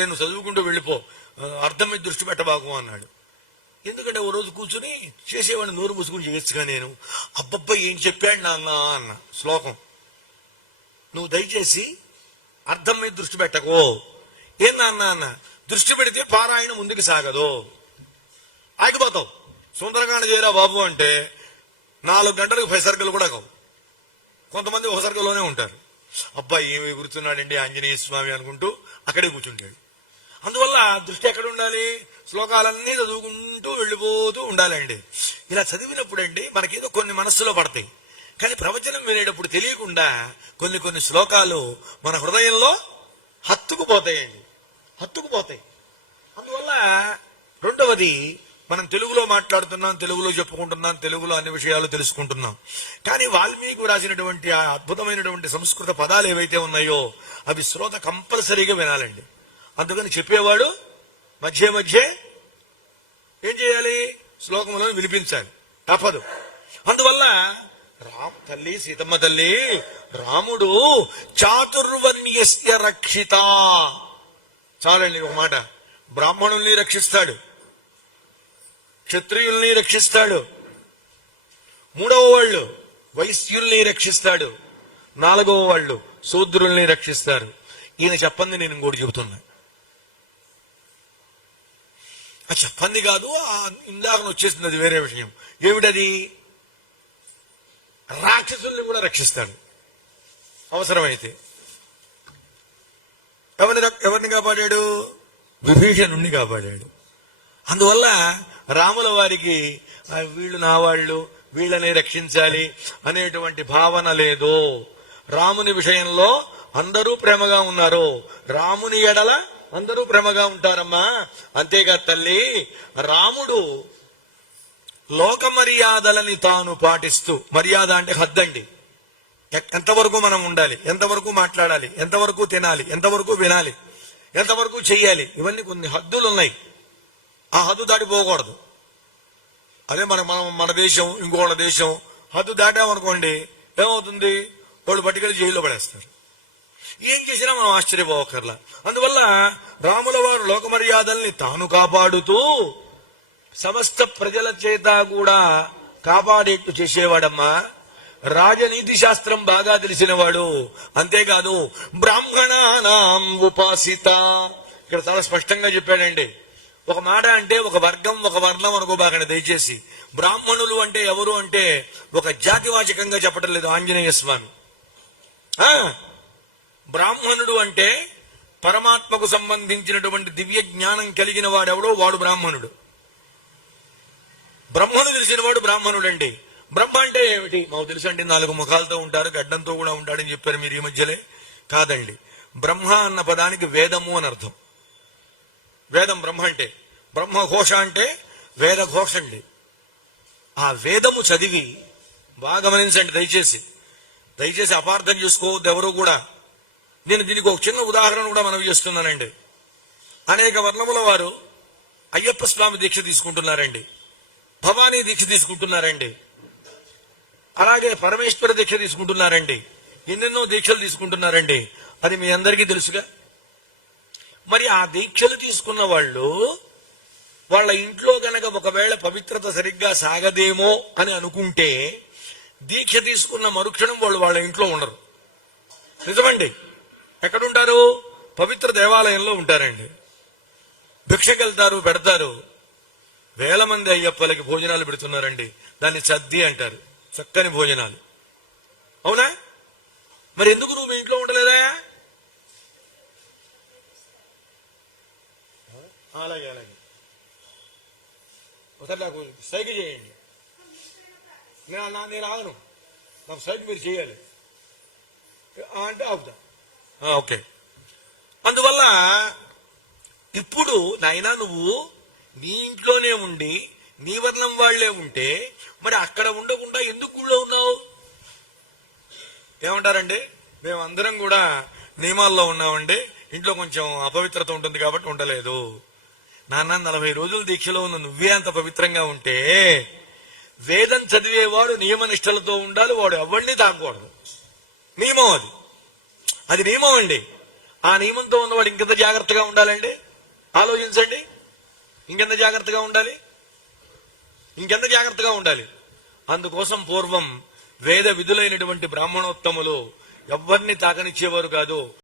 నేను చదువుకుంటూ వెళ్ళిపో, అర్థం మీద దృష్టి పెట్టబాకు అన్నాడు. ఎందుకంటే ఓ రోజు కూర్చుని చేసేవాడిని నోరు మూసుకుని చేయొచ్చుగా. నేను అబ్బబ్బా ఏం చెప్పాడు నాన్న అన్న శ్లోకం, నువ్వు దయచేసి అర్థం మీద దృష్టి పెట్టకో. ఏం నాన్న అన్న, దృష్టి పెడితే పారాయణ ముందుకు సాగదు, ఆగిపోతావు. సుందరకాండ చేయరా బాబు అంటే 4 గంటలకు పెసర్గలు కూడా కావు. కొంతమంది ఒక సర్గలోనే ఉంటారు. అబ్బాయి ఏమి గుర్తున్నాడండి ఆంజనేయ స్వామి అనుకుంటూ అక్కడే కూర్చుంటాడు. అందువల్ల దృష్టి ఎక్కడ ఉండాలి? శ్లోకాలన్నీ చదువుకుంటూ వెళ్ళిపోతూ ఉండాలండి. ఇలా చదివినప్పుడు మనకేదో కొన్ని మనస్సులో పడతాయి, కానీ ప్రవచనం వినేటప్పుడు తెలియకుండా కొన్ని శ్లోకాలు మన హృదయంలో హత్తుకుపోతాయండి, హత్తుకుపోతాయి. అందువల్ల రెండవది, మనం తెలుగులో మాట్లాడుతున్నాం, తెలుగులో చెప్పుకుంటున్నాం, తెలుగులో అన్ని విషయాలు తెలుసుకుంటున్నాం. కానీ వాల్మీకి రాసినటువంటి ఆ అద్భుతమైనటువంటి సంస్కృత పదాలు ఏవైతే ఉన్నాయో అవి శ్రోత కంపల్సరీగా వినాలండి. అందుకని చెప్పేవాడు మధ్య మధ్య ఏం చేయాలి? శ్లోకంలో వినిపించాలి, తప్పదు. అందువల్ల తల్లి సీతమ్మ తల్లి, రాముడు చాతుర్వర్ణ్యస్య రక్షిత. చాలండి ఒక మాట. బ్రాహ్మణుల్ని రక్షిస్తాడు, క్షత్రియుల్ని రక్షిస్తాడు, 3వ వాళ్ళు వైశ్యుల్ని రక్షిస్తాడు, 4వ వాళ్ళు శూద్రుల్ని రక్షిస్తారు. ఈయన చెప్పండి, నేను ఇంకోటి చెబుతున్నా. ఆ చెప్పండి కాదు, ఇందాక వచ్చేసింది, అది వేరే విషయం. ఏమిటది? రాక్షసుల్ని కూడా రక్షిస్తాడు అవసరమైతే. ఎవరిని కాపాడాడు? విభీషణుణ్ణి కాపాడాడు. అందువల్ల రాముల వారికి వీళ్ళు నా వాళ్ళు, వీళ్ళని రక్షించాలి అనేటువంటి భావన లేదు. రాముని విషయంలో అందరూ ప్రేమగా ఉన్నారు, రాముని ఎడల అందరూ ప్రేమగా ఉంటారమ్మా. అంతేగా తల్లి, రాముడు లోక మర్యాదలని తాను పాటిస్తూ, మర్యాద అంటే హద్దండి, ఎంతవరకు మనం ఉండాలి, ఎంతవరకు మాట్లాడాలి, ఎంతవరకు తినాలి, ఎంతవరకు వినాలి, ఎంతవరకు చెయ్యాలి, ఇవన్నీ కొన్ని హద్దులు ఉన్నాయి. ఆ హద్దు దాటిపోకూడదు. అదే మన దేశం, ఇంకోళ్ళ దేశం హద్దు దాటామనుకోండి ఏమవుతుంది? వాళ్ళు పట్టుకెళ్ళి జైల్లో పడేస్తారు. ఏం చేసినా మనం ఆశ్చర్యపోకర్లా. అందువల్ల రాముల వారు లోక మర్యాదల్ని తాను కాపాడుతూ సమస్త ప్రజల చేత కూడా కాపాడేట్టు చేసేవాడమ్మా. రాజనీతి శాస్త్రం బాగా తెలిసినవాడు. అంతేకాదు బ్రాహ్మణానాం ఉపాసిత, ఇక్కడ చాలా స్పష్టంగా చెప్పాడండి. ఒక మాట అంటే ఒక వర్గం, ఒక వర్ణం అనుకోబాకండి దయచేసి. బ్రాహ్మణులు అంటే ఎవరు అంటే ఒక జాతివాచకంగా చెప్పడం లేదు ఆంజనేయ స్వామి. బ్రాహ్మణుడు అంటే పరమాత్మకు సంబంధించినటువంటి దివ్య జ్ఞానం కలిగిన వాడెవడో వాడు బ్రాహ్మణుడు. బ్రహ్మను తెలిసిన వాడు బ్రాహ్మణుడు అండి. బ్రహ్మ అంటే ఏమిటి? మాకు తెలుసండి, 4 ముఖాలతో ఉంటారు, గడ్డంతో కూడా ఉంటాడని చెప్పారు మీరు ఈ మధ్యలే. కాదండి, బ్రహ్మ అన్న పదానికి వేదము అని అర్థం. వేదం బ్రహ్మ అంటే, బ్రహ్మఘోష అంటే వేదఘోష అండి. ఆ వేదము చదివి బాగా గమనించండి దయచేసి, దయచేసి అపార్థం చేసుకోవద్దు ఎవరు కూడా. నేను దీనికి ఒక చిన్న ఉదాహరణ కూడా మనవి చేస్తున్నానండి. అనేక వర్ణముల వారు అయ్యప్ప స్వామి దీక్ష తీసుకుంటున్నారండి, భవానీ దీక్ష తీసుకుంటున్నారండి, అలాగే పరమేశ్వర దీక్ష తీసుకుంటున్నారండి, ఎన్నెన్నో దీక్షలు తీసుకుంటున్నారండి. అది మీ అందరికీ తెలుసుగా. మరి ఆ దీక్షలు తీసుకున్న వాళ్ళు వాళ్ళ ఇంట్లో గనక ఒకవేళ పవిత్రత సరిగ్గా సాగదేమో అని అనుకుంటే దీక్ష తీసుకున్న మరుక్షణం వాళ్ళు వాళ్ళ ఇంట్లో ఉండరు. నిజమండి. ఎక్కడుంటారు? పవిత్ర దేవాలయంలో ఉంటారండి. భిక్షకెళ్తారు, పెడతారు. వేల మంది అయ్యప్పలకి భోజనాలు పెడుతున్నారండి. దాన్ని సద్ది అంటారు, చక్కని భోజనాలు. అవునా? మరి ఎందుకు నువ్వు ఇంట్లో ఉండలేదా? అలాగే అలాగే ఒకసారి నాకు సైకిల్ చేయండి. నేను ఆగను, నాకు సైకిల్ మీరు చేయాలి అంటే ఆగుతా. ఓకే. అందువల్ల ఇప్పుడు నాయనా నువ్వు నీ ఇంట్లోనే ఉండి నీ వర్ణం వాళ్లే ఉంటే మరి అక్కడ ఉండకుండా ఎందుకు గుళ్ళో ఉన్నావు? ఏమంటారండి? మేమందరం కూడా నియమాల్లో ఉన్నామండి, ఇంట్లో కొంచెం అపవిత్రత ఉంటుంది కాబట్టి ఉండలేదు. నాన్న 40 రోజులు దీక్షలో ఉన్న నువ్వే అంత పవిత్రంగా ఉంటే వేదం చదివేవాడు నియమనిష్టలతో ఉండాలి, వాడు ఎవరిని తాకూడదు. నియమం అది నియమం అండి. ఆ నియమంతో ఉన్నవాడు ఇంకెంత జాగ్రత్తగా ఉండాలండి? ఆలోచించండి. ఇంకెంత జాగ్రత్తగా ఉండాలి? ఇంకెంత జాగ్రత్తగా ఉండాలి? అందుకోసం పూర్వం వేద విధులైనటువంటి బ్రాహ్మణోత్తములు ఎవరిని తాకనిచ్చేవారు కాదు.